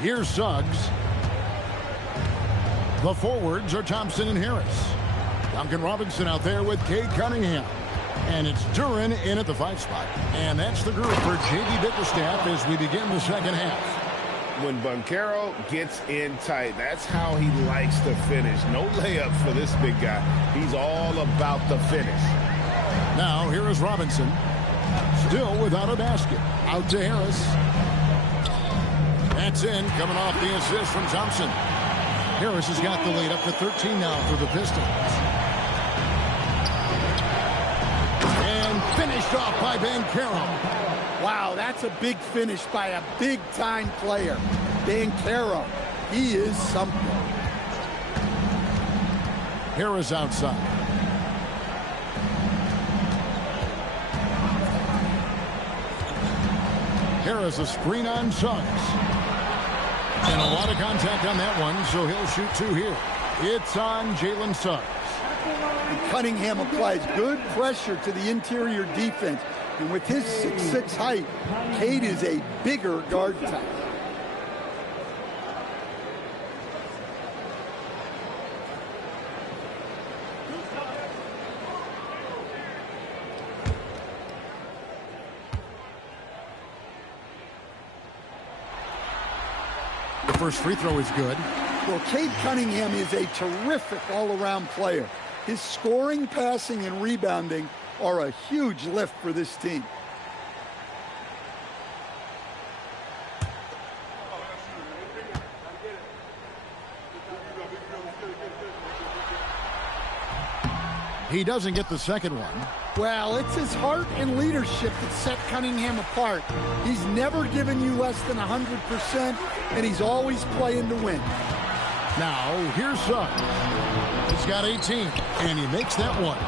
Here's Suggs. The forwards are Thompson and Harris. Duncan Robinson out there with Cade Cunningham. And it's Duren in at the 5 spot. And that's the group for J.B. Bickerstaff as we begin the second half. When Banchero gets in tight, that's how he likes to finish. No layup for this big guy. He's all about the finish. Now here is Robinson. Still without a basket. Out to Harris. That's in, coming off the assist from Thompson. Harris has got the lead up to 13 now for the Pistons. And finished off by Banchero. Wow, that's a big finish by a big-time player. Banchero, he is something. Harris outside. Harris a screen on Suggs. And a lot of contact on that one, so he'll shoot 2 here. It's on Jalen Suggs. And Cunningham applies good pressure to the interior defense. And with his 6'6" height, Cade is a bigger guard type. The first free throw is good. Well, Cade Cunningham is a terrific all-around player. His scoring, passing, and rebounding are a huge lift for this team. He doesn't get the second one. Well, it's his heart and leadership that set Cunningham apart. He's never given you less than 100%, and he's always playing to win. Now, here's Suggs. He's got 18, and he makes that one.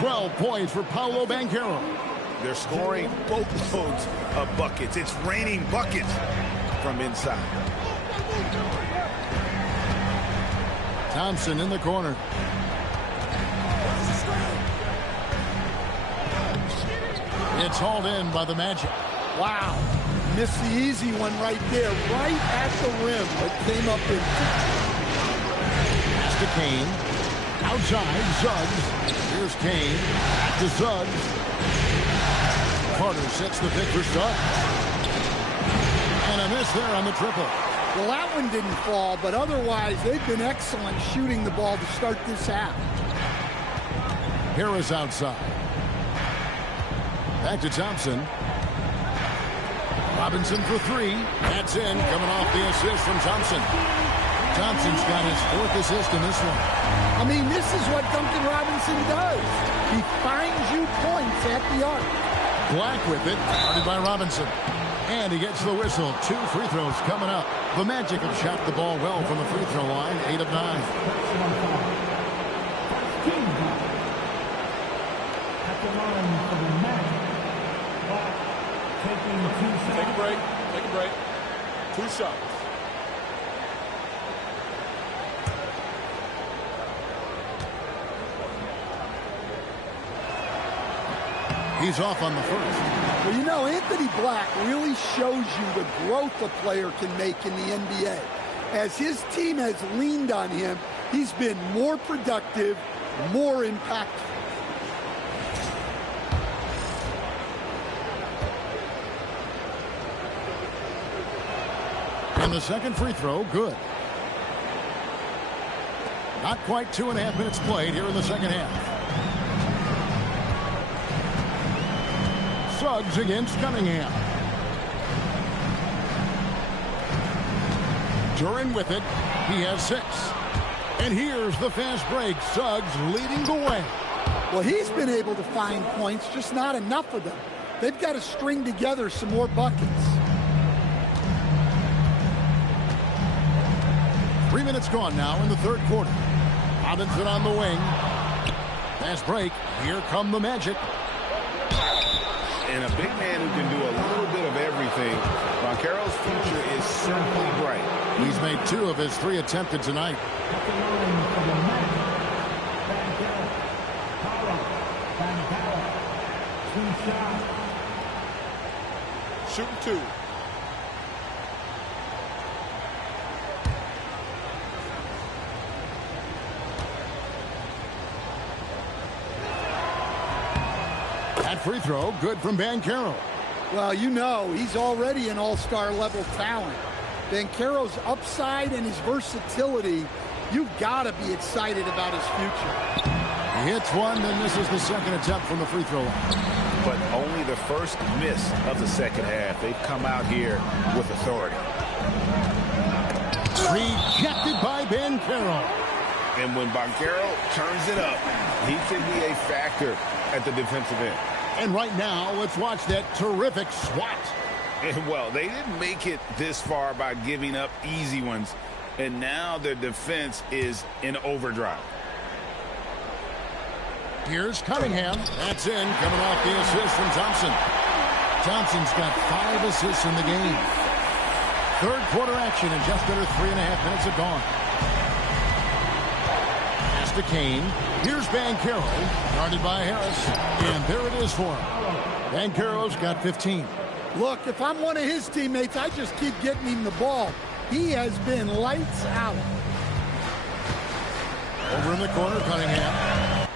12 points for Paolo Banchero. They're scoring boatloads of buckets. It's raining buckets from inside. Thompson in the corner. It's hauled in by the Magic. Wow. Missed the easy one right there, right at the rim, but came up in. Pass to Kane. Outside, Suggs. Here's Kane. Back to Suggs. Carter sets the pick for Suggs. And a miss there on the triple. Well, that one didn't fall, but otherwise they've been excellent shooting the ball to start this half. Harris outside. Back to Thompson. Robinson for 3. That's in, coming off the assist from Thompson. Thompson's got his 4th assist in this one. I mean, this is what Duncan Robinson does. He finds you points at the arc. Black with it, guarded by Robinson. And he gets the whistle. 2 free throws coming up. The Magic have shot the ball well from the free throw line, 8 of 9. Take a break. Take a break. 2 shots. He's off on the first. Well, you know, Anthony Black really shows you the growth a player can make in the NBA. As his team has leaned on him, he's been more productive, more impactful. And the second free throw, good. Not quite 2.5 minutes played here in the second half. Suggs against Cunningham. Duren with it. He has 6. And here's the fast break. Suggs leading the way. Well, he's been able to find points, just not enough of them. They've got to string together some more buckets. 3 minutes gone now in the third quarter. Robinson on the wing. Fast break. Here come the Magic. And a big man who can do a little bit of everything. Banchero's future is certainly bright. He's made 2 of his 3 attempted tonight. Shooting 2. That free throw, good from Banchero. Well, you know, he's already an all-star level talent. Banchero's upside and his versatility, you've got to be excited about his future. He hits one, then misses the second attempt from the free throw line. But only the first miss of the second half. They've come out here with authority. Rejected by Banchero. And when Banchero turns it up, he can be a factor at the defensive end. And right now, let's watch that terrific swat. And, well, they didn't make it this far by giving up easy ones. And now their defense is in overdrive. Here's Cunningham. That's in, coming off the assist from Thompson. Thompson's got 5 assists in the game. Third quarter action in just under 3.5 minutes have gone. Pass to Kane. Here's Banchero, guarded by Harris. And there it is for him. Banchero's got 15. Look, if I'm one of his teammates, I just keep getting him the ball. He has been lights out. Over in the corner, Cunningham.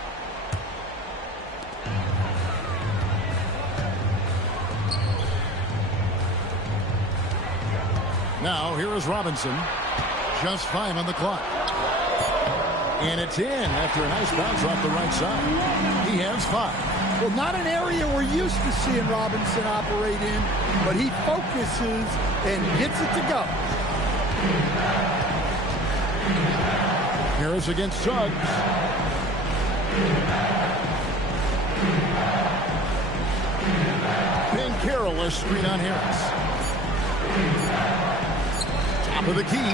Now, here is Robinson. Just 5 on the clock. And it's in after a nice bounce off the right side. He has 5. Well, not an area we're used to seeing Robinson operate in, but he focuses and gets it to go. Harris against Suggs. Banchero, a screen on Harris. Top of the key.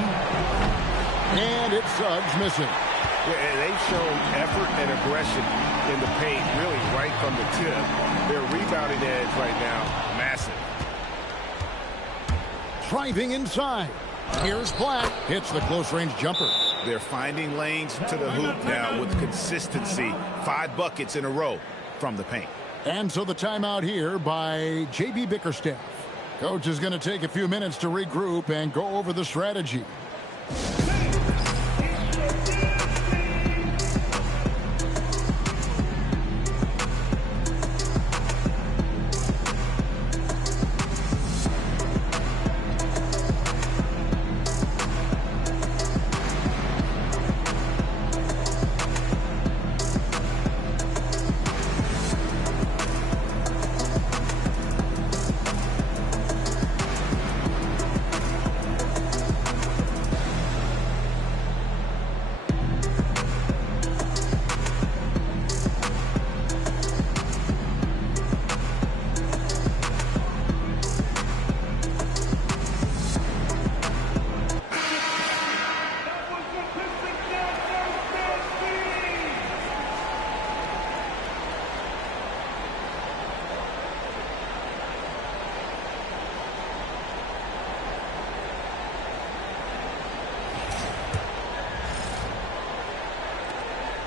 And it's Suggs missing. Yeah, they've shown effort and aggression in the paint, really right from the tip. Their rebounding edge right now, massive. Driving inside. Here's Black. Hits the close-range jumper. They're finding lanes to the hoop now with consistency. 5 buckets in a row from the paint. And so the timeout here by J.B. Bickerstaff. Coach is going to take a few minutes to regroup and go over the strategy.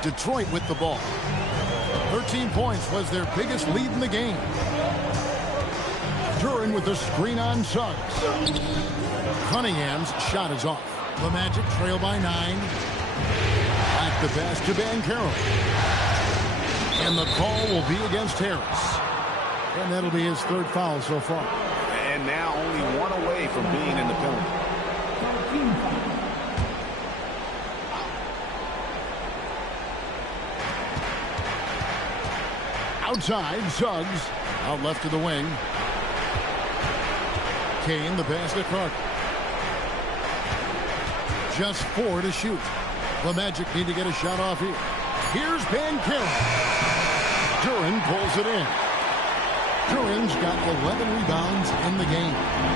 Detroit with the ball. 13 points was their biggest lead in the game. Duran with the screen on Suggs. Cunningham's shot is off. The Magic trail by 9. Back the pass to Banchero. And the call will be against Harris. And that'll be his 3rd foul so far. And now only 1 away from being in the penalty. Outside, Suggs. Out left to the wing. Kane, the pass to Clark. Just 4 to shoot. The Magic need to get a shot off here. Here's Banchero. Duran pulls it in. Duran's got 11 rebounds in the game.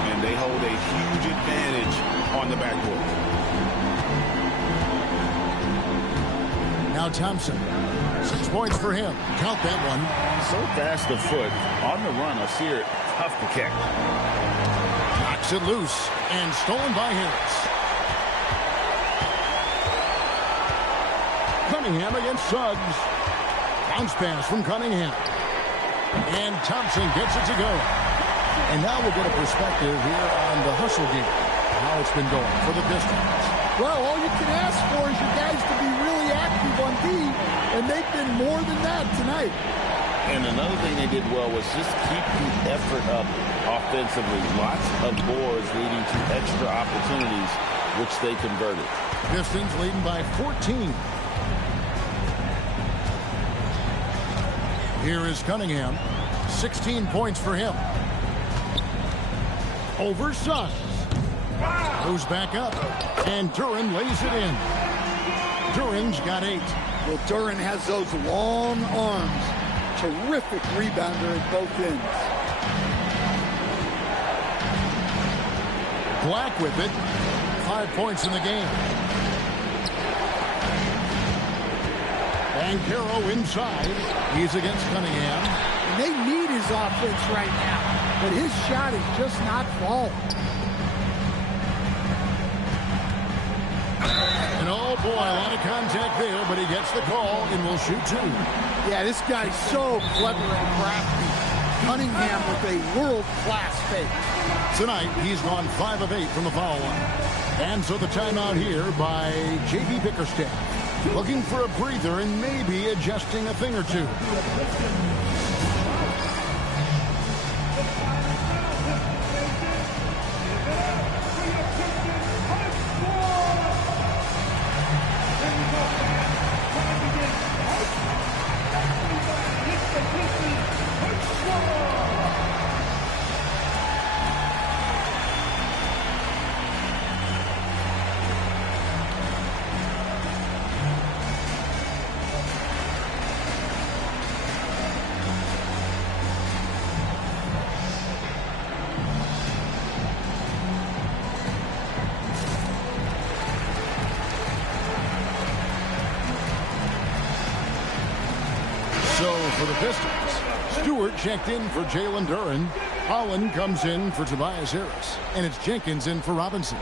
And they hold a huge advantage on the backcourt. Now Thompson. 6 points for him. Count that one. So fast of foot. On the run, I see it. Tough to catch. Knocks it loose. And stolen by Harris. Cunningham against Suggs. Bounce pass from Cunningham. And Thompson gets it to go. And now we'll get a perspective here on the hustle game. How it's been going for the Pistons. Well, all you can ask for is your guys to be really active on D, and they've been more than that tonight. And another thing they did well was just keep the effort up offensively. Lots of boards leading to extra opportunities, which they converted. Pistons leading by 14. Here is Cunningham. 16 points for him. Over Suggs. Goes back up. And Duren lays it in. Duren's got 8. Well, Duren has those long arms. Terrific rebounder at both ends. Black with it. 5 points in the game. And Caro inside. He's against Cunningham. And they need his offense right now. But his shot is just not falling. And oh boy, a lot of contact there, but he gets the call and will shoot 2. Yeah, this guy's so clever and crafty. Cunningham with a world-class fake. Tonight, he's gone 5 of 8 from the foul line. And so the timeout here by J.B. Bickerstaff. Looking for a breather and maybe adjusting a thing or two. So for the Pistons, Stewart checked in for Jalen Duren. Holland comes in for Tobias Harris. And it's Jenkins in for Robinson.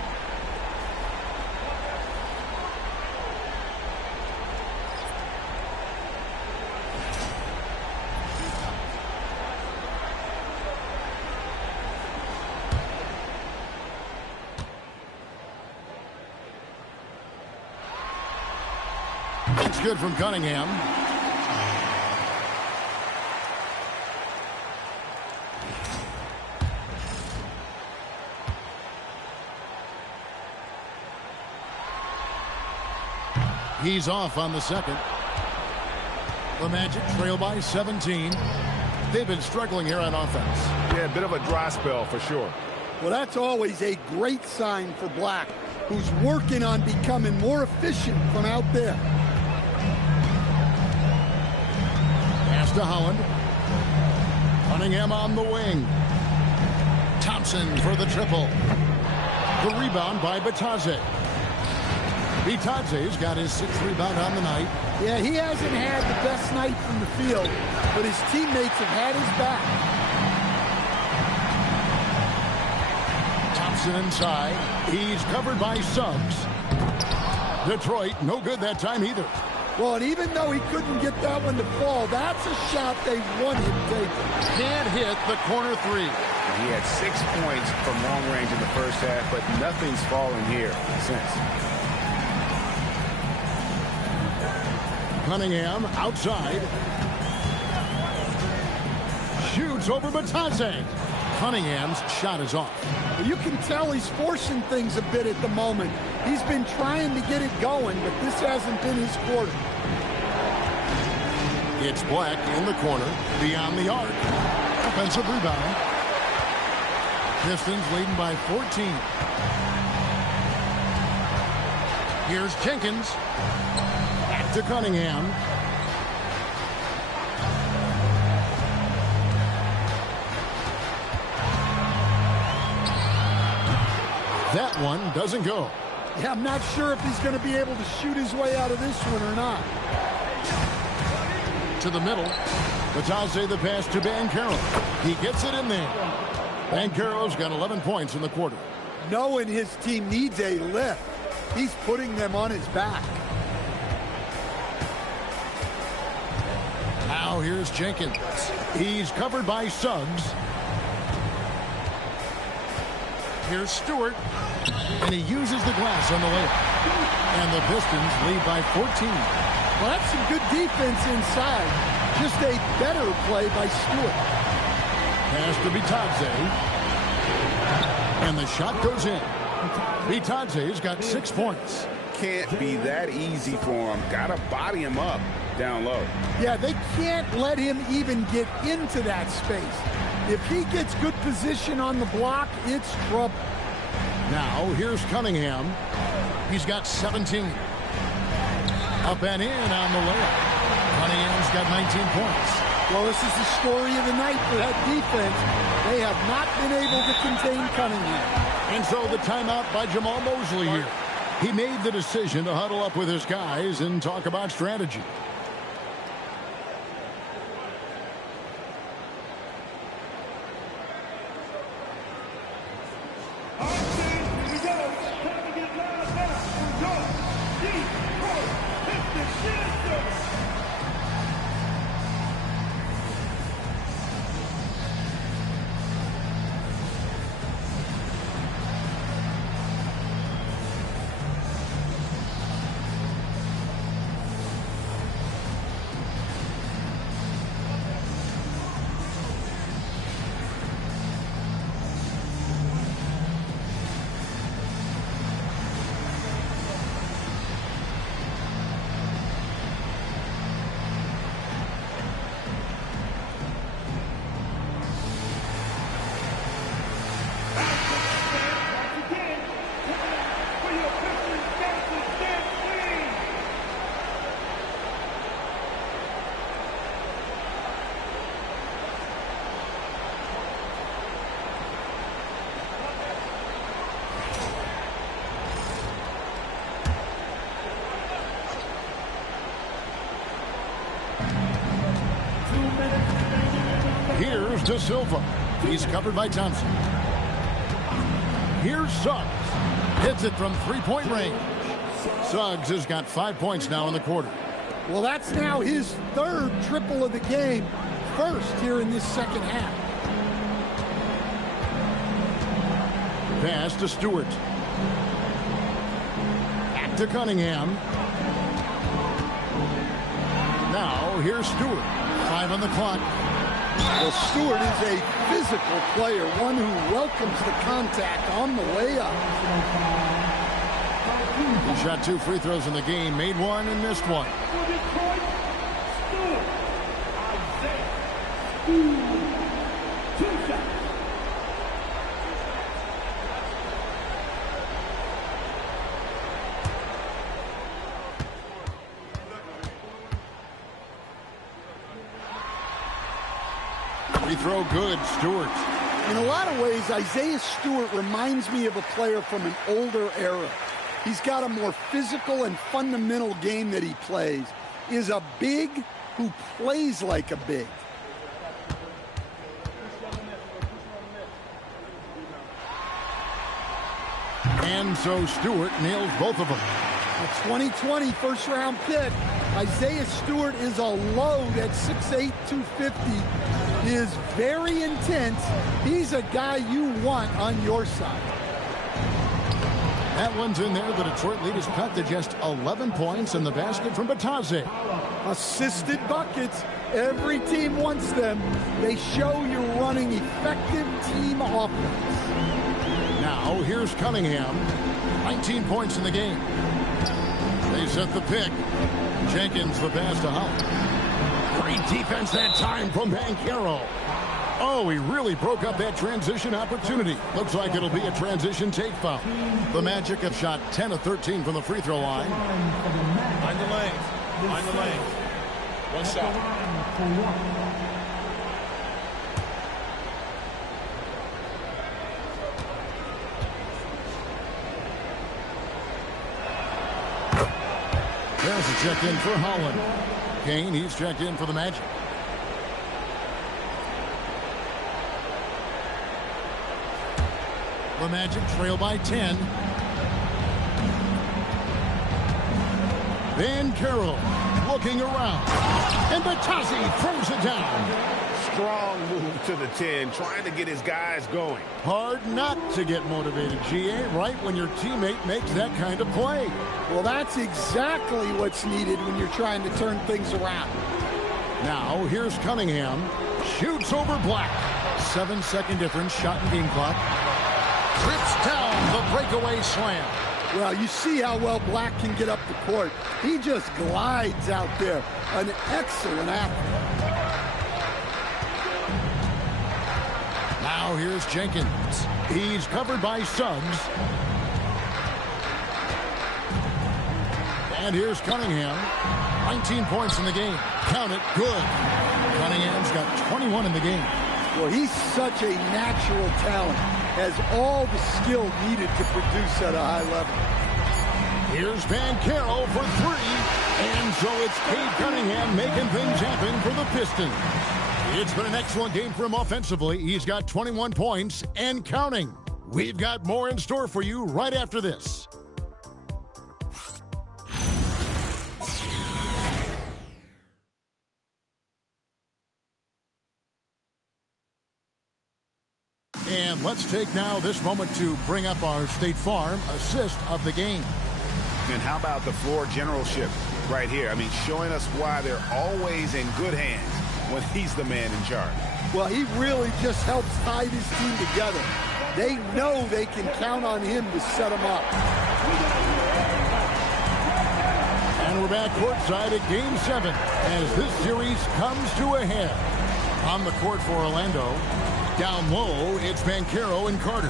It's good from Cunningham. He's off on the second. The Magic trail by 17. They've been struggling here on offense. Yeah, a bit of a dry spell for sure. Well, that's always a great sign for Black, who's working on becoming more efficient from out there. Pass to Holland. Cunningham on the wing. Thompson for the triple. The rebound by Bitadze. Bitadze's got his 6th rebound on the night. Yeah, he hasn't had the best night from the field, but his teammates have had his back. Thompson inside. He's covered by Suggs. Detroit, no good that time either. Well, and even though he couldn't get that one to fall, that's a shot they want him taking. Can't hit the corner 3. He had 6 points from long range in the first half, but nothing's fallen here since. Cunningham outside. Shoots over Bitadze. Cunningham's shot is off. Well, you can tell he's forcing things a bit at the moment. He's been trying to get it going, but this hasn't been his quarter. It's Black in the corner, beyond the arc. Offensive rebound. Pistons leading by 14. Here's Jenkins. Back to Cunningham. That one doesn't go. Yeah, I'm not sure if he's going to be able to shoot his way out of this one or not. To the middle. Bitadze the pass to Banchero. He gets it in there. Banchero's got 11 points in the quarter. Knowing his team needs a lift, he's putting them on his back. Now here's Jenkins. He's covered by Suggs. Here's Stewart. And he uses the glass on the layup. And the Pistons lead by 14. Well, that's some good defense inside. Just a better play by Stewart. Pass to Bitadze. And the shot goes in. Bitadze's got 6 points. Can't be that easy for him. Gotta body him up down low. Yeah, they can't let him even get into that space. If he gets good position on the block, it's trouble. Now, here's Cunningham. He's got 17. Up and in on the layup. Cunningham's got 19 points. Well, this is the story of the night for that defense. They have not been able to contain Cunningham. And so the timeout by Jamal Mosley here. He made the decision to huddle up with his guys and talk about strategy. Here's De Silva. He's covered by Thompson. Here's Suggs. Hits it from three-point range. Suggs has got 5 points now in the quarter. Well, that's now his third triple of the game. First here in this second half. Pass to Stewart. Back to Cunningham. Now here's Stewart. 5 on the clock. Well, Stewart is a physical player, one who welcomes the contact on the way up. He shot 2 free throws in the game, made 1 and missed 1. Free throw good, Stewart. In a lot of ways, Isaiah Stewart reminds me of a player from an older era. He's got a more physical and fundamental game that he plays. Is a big who plays like a big. And so Stewart nails both of them. A 2020 first-round pick. Isaiah Stewart is a load at 6'8", 250. Is very intense. He's a guy you want on your side. That one's in there. The Detroit lead is cut to just 11 points in the basket from Bitadze. Assisted buckets. Every team wants them. They show you're running effective team offense. Now here's Cunningham. 19 points in the game. They set the pick. Jenkins the pass to Howard. Great defense that time from Banchero. Oh, he really broke up that transition opportunity. Looks like it'll be a transition take foul. The Magic have shot 10 of 13 from the free throw line. Mind the lane. Mind the lane. One shot. There's a check in for Holland. Kane, he's checked in for the Magic. The Magic trail by 10. Banchero looking around. And Bitadze throws it down. Strong move to the 10, trying to get his guys going. Hard not to get motivated, GA, right when your teammate makes that kind of play. Well, that's exactly what's needed when you're trying to turn things around. Now here's Cunningham. Shoots over Black. 7-second difference. Shot and game clock. Trips down the breakaway slam. Well, you see how well Black can get up the court. He just glides out there. An excellent athlete. Now here's Jenkins. He's covered by Suggs. And here's Cunningham. 19 points in the game. Count it. Good. Cunningham's got 21 in the game. Well, he's such a natural talent. Has all the skill needed to produce at a high level. Here's Banchero for three. And so it's Cade Cunningham making things happen for the Pistons. It's been an excellent game for him offensively. He's got 21 points and counting. We've got more in store for you right after this. And let's take now this moment to bring up our State Farm assist of the game. And how about the floor generalship right here? I mean, showing us why they're always in good hands when he's the man in charge. Well, he really just helps tie this team together. They know they can count on him to set them up. And we're back courtside at Game 7 as this series comes to a head. On the court for Orlando. Down low, it's Banchero and Carter.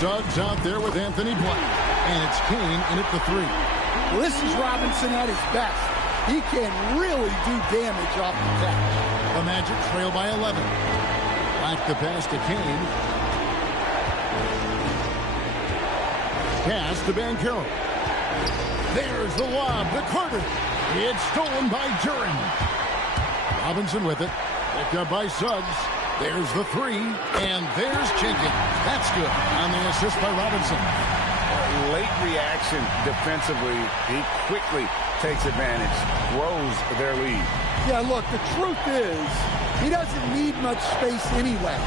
Suggs out there with Anthony Black. And it's Kane in at the three. Well, this is Robinson at his best. He can really do damage off the catch. The Magic trail by 11. Back the pass to Kane. Pass to Banchero. There's the lob to Carter. It's stolen by Duren. Robinson with it. Picked up by Suggs. There's the three, and there's Jenkins. That's good on the assist by Robinson. Late reaction defensively. He quickly takes advantage, grows their lead. Yeah, look, the truth is, he doesn't need much space anyway.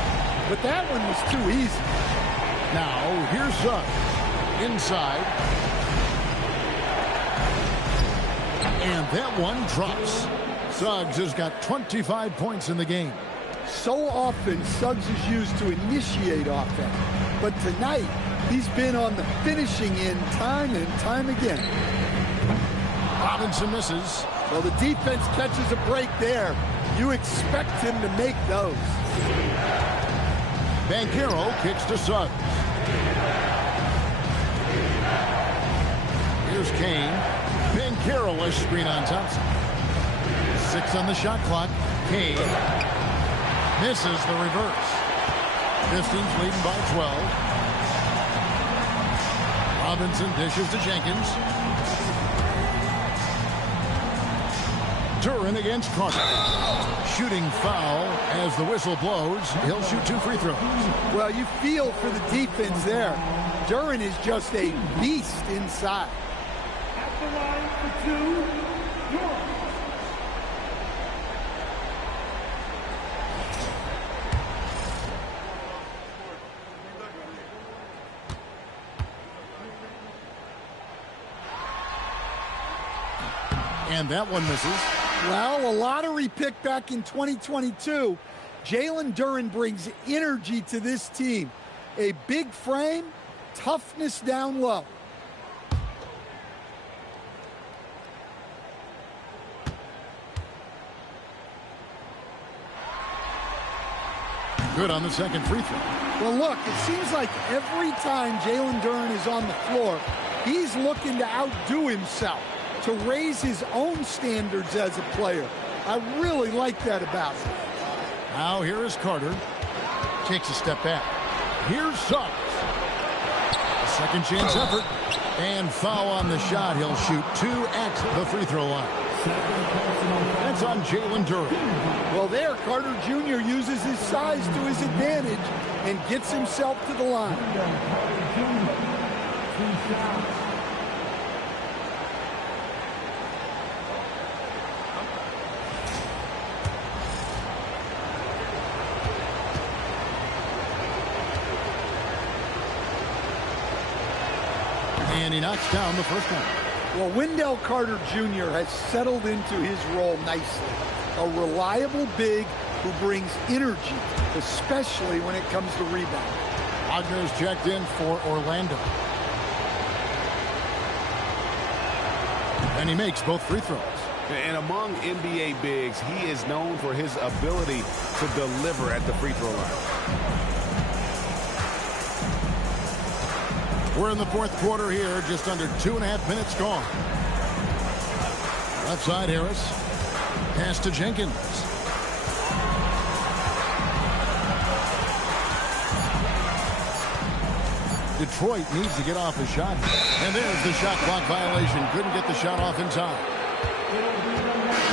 But that one was too easy. Now, here's Suggs. Inside. And that one drops. Suggs has got 25 points in the game. So often, Suggs is used to initiate offense. But tonight, he's been on the finishing end time and time again. Robinson misses. Well, the defense catches a break there. You expect him to make those. Banchero kicks to Suggs. Here's Kane. Banchero a screen on Thompson. 6 on the shot clock. Kane misses the reverse. Pistons leading by 12. Robinson dishes to Jenkins. Duren against Carter. Shooting foul as the whistle blows. He'll shoot 2 free throws. Well, you feel for the defense there. Duren is just a beast inside. At the line for 2, Duren. And that one misses. Well, a lottery pick back in 2022. Jalen Duren brings energy to this team. A big frame, toughness down low. Good on the second free throw. Well, look, it seems like every time Jalen Duren is on the floor, he's looking to outdo himself, to raise his own standards as a player. I really like that about him. Now here is Carter. Takes a step back. Here's Suggs. A second chance effort. And foul on the shot. He'll shoot 2 at the free throw line. That's on Jalen Duren. Well, there, Carter Jr. uses his size to his advantage and gets himself to the line. And he knocks down the first one. Well, Wendell Carter Jr. has settled into his role nicely. a reliable big who brings energy, especially when it comes to rebounding. Wagner's checked in for Orlando. And he makes both free throws. And among NBA bigs, he is known for his ability to deliver at the free throw line. We're in the fourth quarter here, just under 2.5 minutes gone. Left side, Harris. Pass to Jenkins. Detroit needs to get off a shot. And there's the shot clock violation. Couldn't get the shot off in time.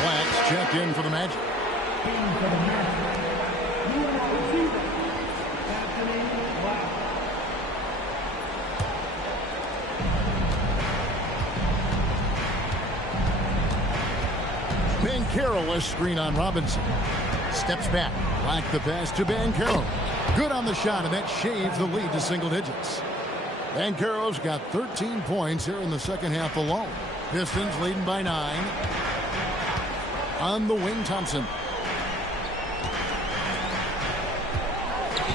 Black's checked in for the Magic. Carroll, a screen on Robinson. Steps back. Black the pass to Carroll. Good on the shot, and that shaves the lead to single digits. Carroll's got 13 points here in the second half alone. Pistons leading by 9. On the wing, Thompson.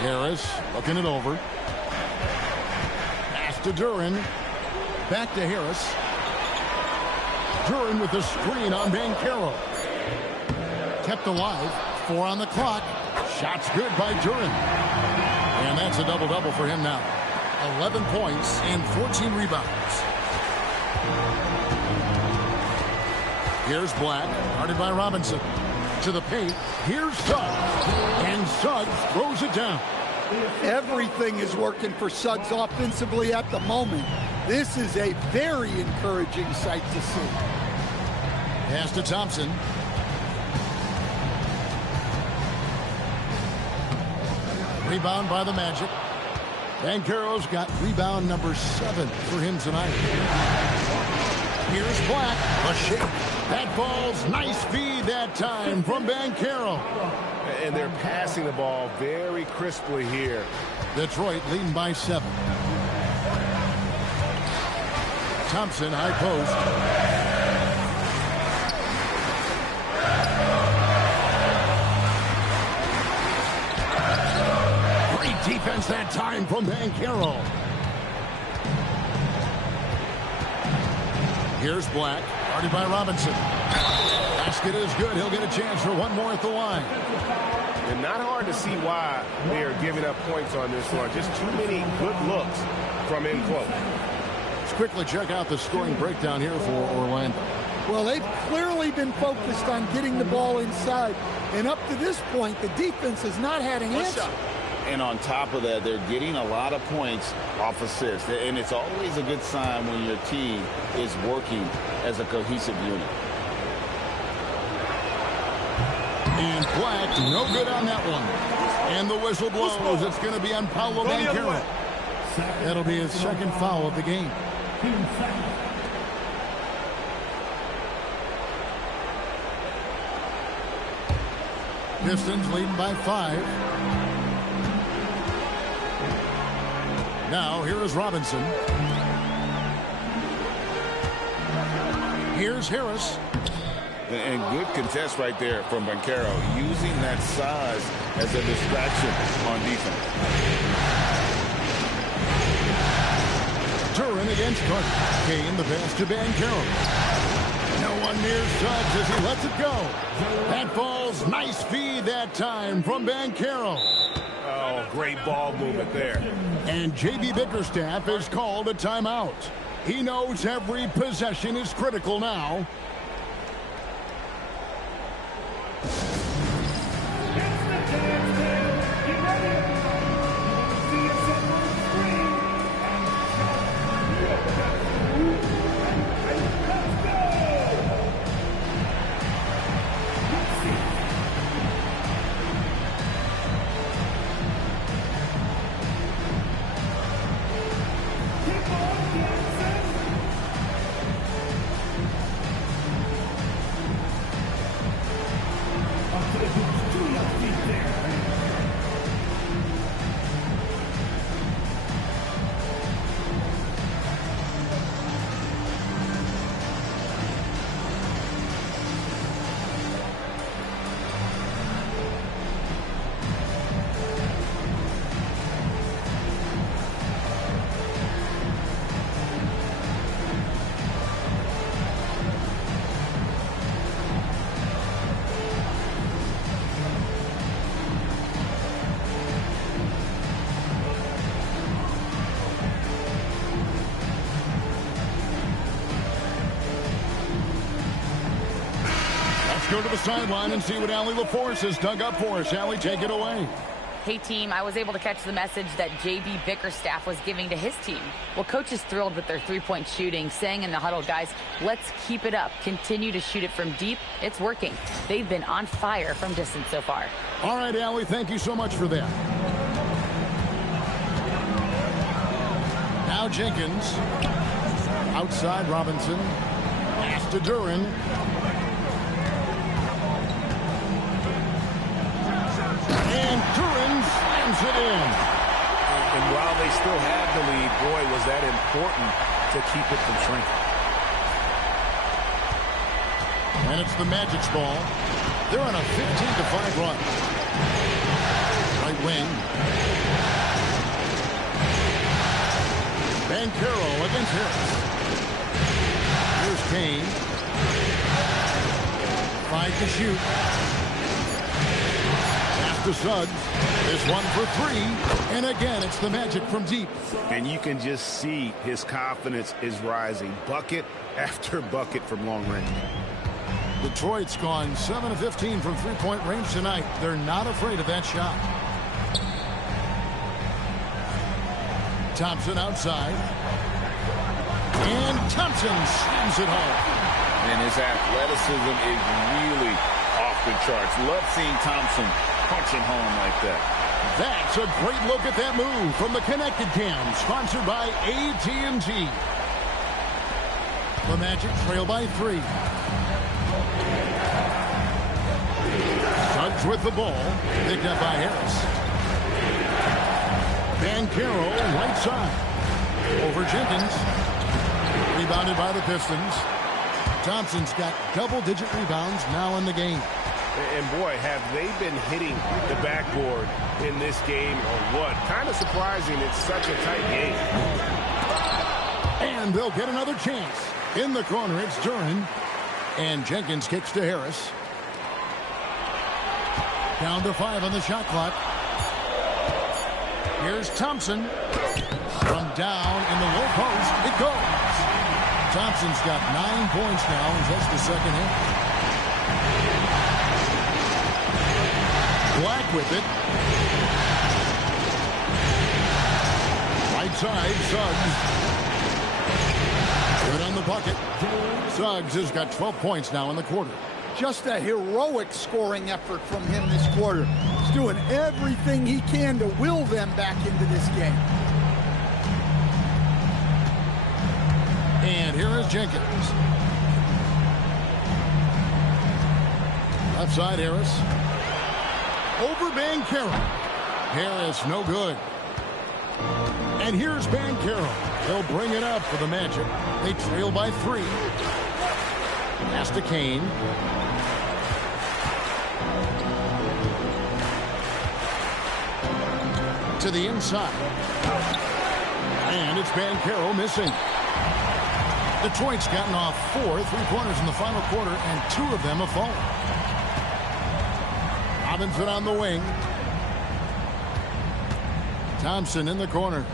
Harris looking it over. Pass to Duran. Back to Harris. Duran with the screen on Carroll. Kept alive. 4 on the clock. Shots good by Duran. And that's a double-double for him now. 11 points and 14 rebounds. Here's Black. Guarded by Robinson. To the paint. Here's Suggs. And Suggs throws it down. Everything is working for Suggs offensively at the moment. This is a very encouraging sight to see. Pass to Thompson. Rebound by the Magic. Carroll's got rebound number 7 for him tonight. Here's Black. A shake. That ball's nice feed that time from Carroll. And they're passing the ball very crisply here. Detroit leading by 7. Thompson, high post. Defense that time from Carroll. Here's Black, guarded by Robinson. Basket is good. He'll get a chance for one more at the line. And not hard to see why they are giving up points on this one. Just too many good looks from in close. Let's quickly check out the scoring breakdown here for Orlando. Well, they've clearly been focused on getting the ball inside. And up to this point, the defense has not had an answer. And on top of that, they're getting a lot of points off assists. And it's always a good sign when your team is working as a cohesive unit. And Black, no good on that one. And the whistle blows. It's going to be on Paolo Carroll. That'll be his second foul of the game. Pistons leading by 5. Now, here is Robinson. Here's Harris. And good contest right there from Banchero, using that size as a distraction on defense. Duran against Carter. Kane, the pass to Banchero. No one near Suggs as he lets it go. That ball's nice feed that time from Banchero. Oh, great ball movement there. And J.B. Bickerstaff has called a timeout. He knows every possession is critical now. go to the sideline and see what Allie LaForce has dug up for us. Allie, take it away. Hey, team, I was able to catch the message that J.B. Bickerstaff was giving to his team. Well, coach is thrilled with their three-point shooting, saying in the huddle, guys, let's keep it up. Continue to shoot it from deep. It's working. They've been on fire from distance so far. All right, Allie, thank you so much for that. Now Jenkins. Outside Robinson. Pass to Duren. And Duren slams it in. And while they still have the lead, boy, was that important to keep it from shrinking. And it's the Magic's ball. They're on a 15-5 run. Right wing. Banchero against Harris. Here's Kane. 5 to shoot. Pass to Suggs. This one for 3. And again, it's the Magic from deep. And you can just see his confidence is rising. Bucket after bucket from long range. Detroit's gone 7 of 15 from three-point range tonight. They're not afraid of that shot. Thompson outside. And Thompson slams it home. And his athleticism is really off the charts. Love seeing Thompson punching home like that. That's a great look at that move from the Connected Cam, sponsored by AT&T. The Magic trail by 3. Suggs with the ball, picked up by Harris. Banchero right side. Over Jenkins. Rebounded by the Pistons. Thompson's got double-digit rebounds now in the game. And boy, have they been hitting the backboard in this game or what? Kind of surprising it's such a tight game. And they'll get another chance. In the corner, it's Duren. And Jenkins kicks to Harris. Down to 5 on the shot clock. Here's Thompson. From down in the low post, it goes. Thompson's got 9 points now as that's the second half. Black with it. Right side, Suggs. Good on the bucket. Suggs has got 12 points now in the quarter. Just a heroic scoring effort from him this quarter. He's doing everything he can to will them back into this game. And here is Jenkins. Left side, Harris. Over Banchero. Harris, no good. And here's Banchero. They'll bring it up for the Magic. They trail by 3. Pass to Kane. To the inside. And it's Banchero missing. Detroit's gotten off 4 3-pointers in the final quarter, and 2 of them have fallen. Robinson on the wing. Thompson in the corner.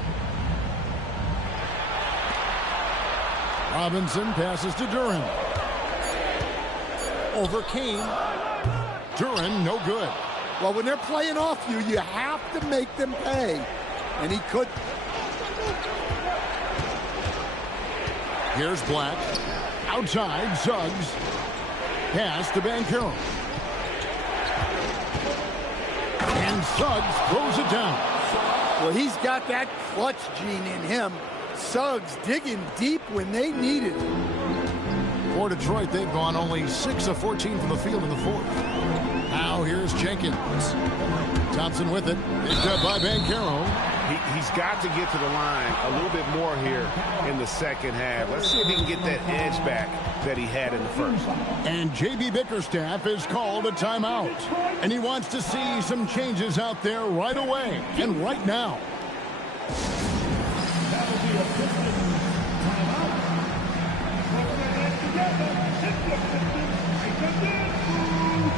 Robinson passes to Duren. Over Kane. Duren, no good. Well, when they're playing off you, you have to make them pay. And he could. Here's Black. Outside, Suggs. Pass to Banchero. And Suggs throws it down. Well, he's got that clutch gene in him. Suggs digging deep when they needed it. For Detroit, they've gone only 6 of 14 from the field in the fourth. Now here's Jenkins. Thompson with it. Picked up by Banchero. He's got to get to the line a little bit more here in the second half. Let's see if he can get that edge back that he had in the first. And J.B. Bickerstaff has called a timeout. And he wants to see some changes out there right away and right now. That'll be a Pistons timeout. Put your hands together. Hit the Pistons. Make a dance move.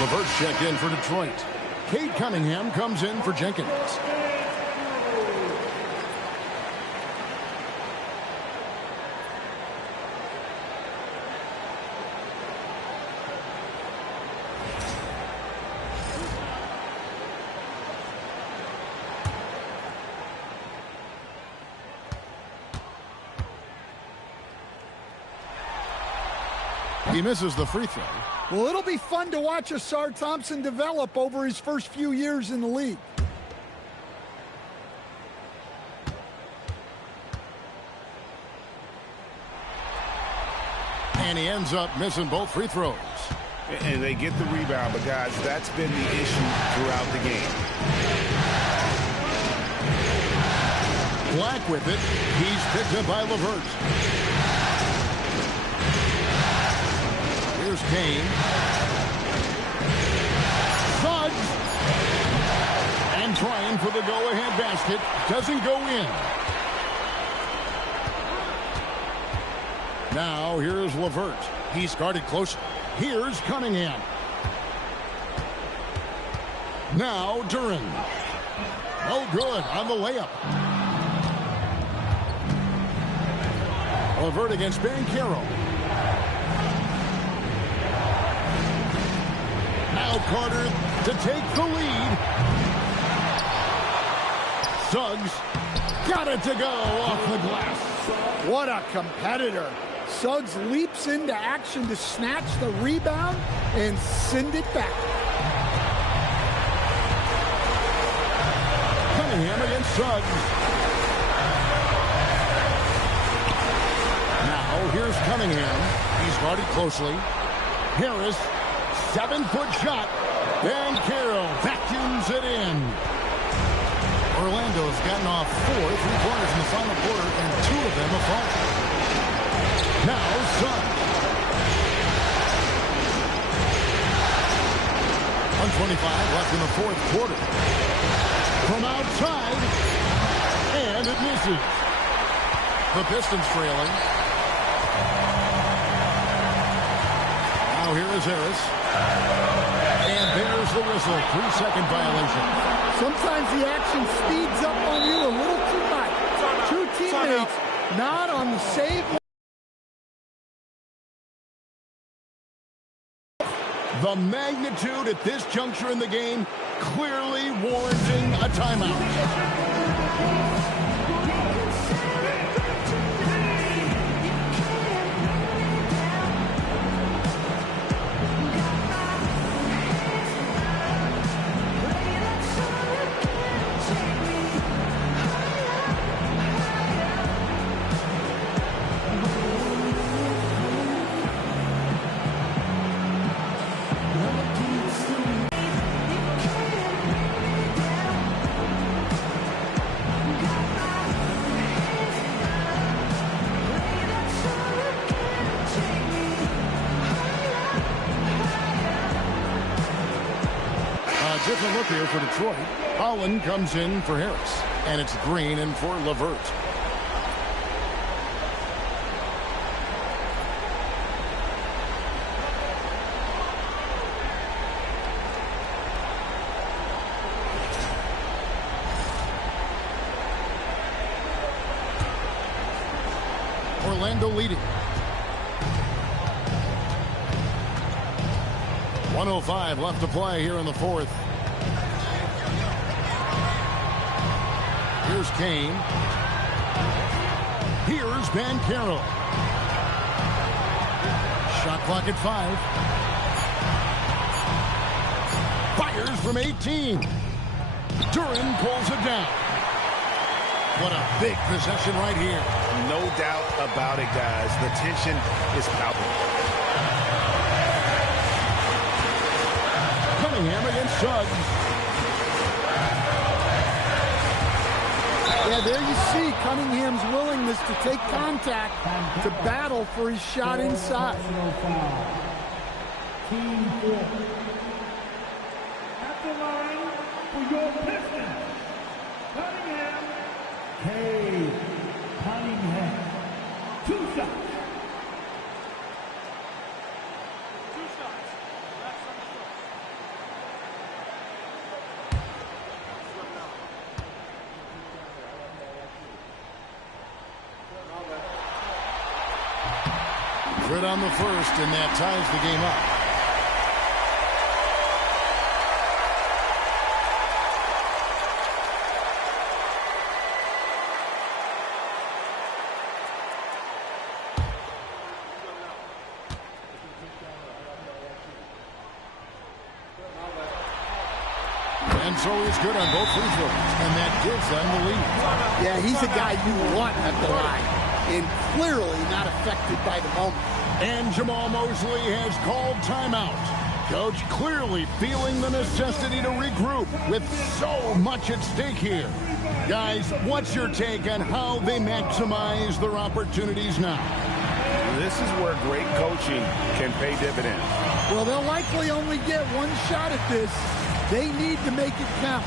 LeVert's checked in for Detroit. Cade Cunningham comes in for Jenkins. He misses the free throw. Well, it'll be fun to watch Asar Thompson develop over his first few years in the league. And he ends up missing both free throws. And they get the rebound, but guys, that's been the issue throughout the game. Black with it. He's picked up by LeVert. Here's Kane. Suggs. And trying for the go-ahead basket. Doesn't go in. Now here's LeVert. He's guarded close. Here's Cunningham. Now Duren. No good on the layup. LeVert against Banchero. Now Carter to take the lead. Suggs got it to go off the glass. What a competitor. Suggs leaps into action to snatch the rebound and send it back. Cunningham against Suggs. Now here's Cunningham. He's guarded closely. Harris. 7-foot shot. Banchero vacuums it in. Orlando's gotten off 4 3-pointers in the final quarter, and 2 of them have fallen. Now Suggs. 1:25 left in the fourth quarter. From outside, and it misses. The Pistons trailing. Now here is Harris. And there's the whistle. 3-second violation. Sometimes the action speeds up on you a little too much. Two teammates not on the same. The magnitude at this juncture in the game clearly warranting a timeout. Different look here for Detroit. Holland comes in for Harris. And it's Green in for LeVert. Orlando leading. 1:05 left to play here in the fourth. Here's Kane. Here's Banchero. Shot clock at 5. Fires from 18. Duren pulls it down. What a big possession right here. No doubt about it, guys. The tension is palpable. Cunningham against Suggs. Yeah, there you see Cunningham's willingness to take contact to battle for his shot inside. Team 4. At the line for your Pistons, Cunningham. Cade Cunningham. 2 shots. 2 shots. That's on the shot. good on the first, and that ties the game up. And so he's good on both free throws, and that gives them the lead. Yeah, he's a guy you want at the line, and clearly not affected by the moment. And Jamal Mosley has called timeout. Coach clearly feeling the necessity to regroup with so much at stake here. Guys, what's your take on how they maximize their opportunities now? This is where great coaching can pay dividends. Well, they'll likely only get one shot at this. They need to make it count.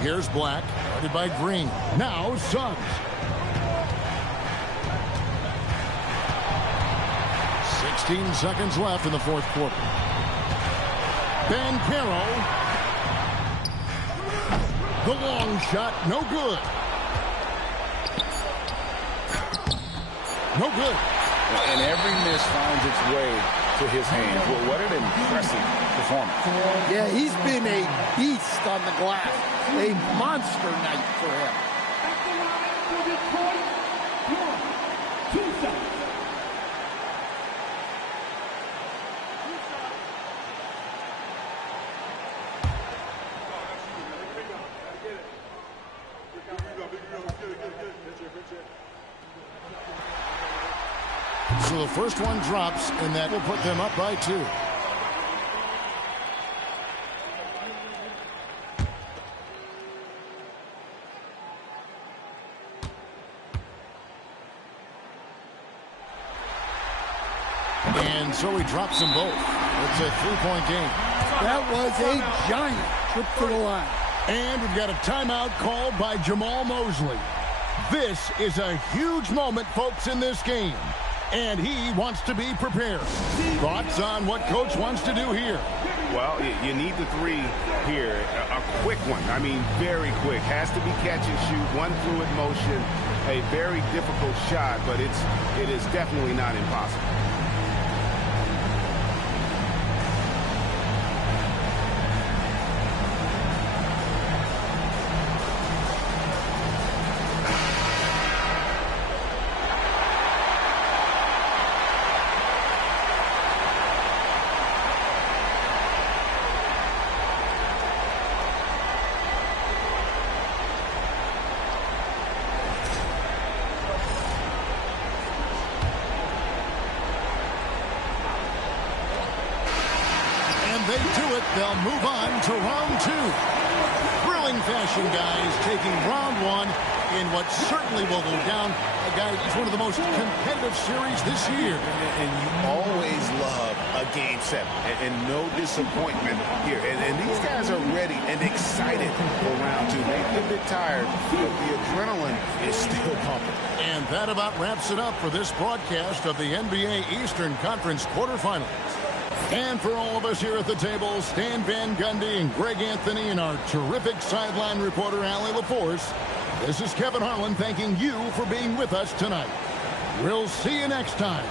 Here's Black, guarded by Green. Now Suggs. 16 seconds left in the fourth quarter. Banchero. The long shot, no good. No good. And every miss finds its way to his hands. Well, what an impressive performance. Yeah, he's been a beast on the glass. A monster night for him. At the line for Detroit, 2 seconds. So the first one drops, and that will put them up by 2. And so he drops them both. It's a 3-point game. That was a giant trip to the line. And we've got a timeout called by Jamal Mosley. This is a huge moment, folks, in this game. And he wants to be prepared. Thoughts on what Coach wants to do here? Well, you need the 3 here. A quick one. I mean, very quick. Has to be catch and shoot. One fluid motion. A very difficult shot, but it is definitely not impossible. They do it. They'll move on to round 2. Thrilling fashion, guys, taking round 1 in what certainly will go down. Guys, it's one of the most competitive series this year. And you always love a game 7 and no disappointment here. And these guys are ready and excited for round 2. Maybe a bit tired, but the adrenaline is still pumping. And that about wraps it up for this broadcast of the NBA Eastern Conference quarterfinals. And for all of us here at the table, Stan Van Gundy and Greg Anthony and our terrific sideline reporter, Allie LaForce, this is Kevin Harlan thanking you for being with us tonight. We'll see you next time.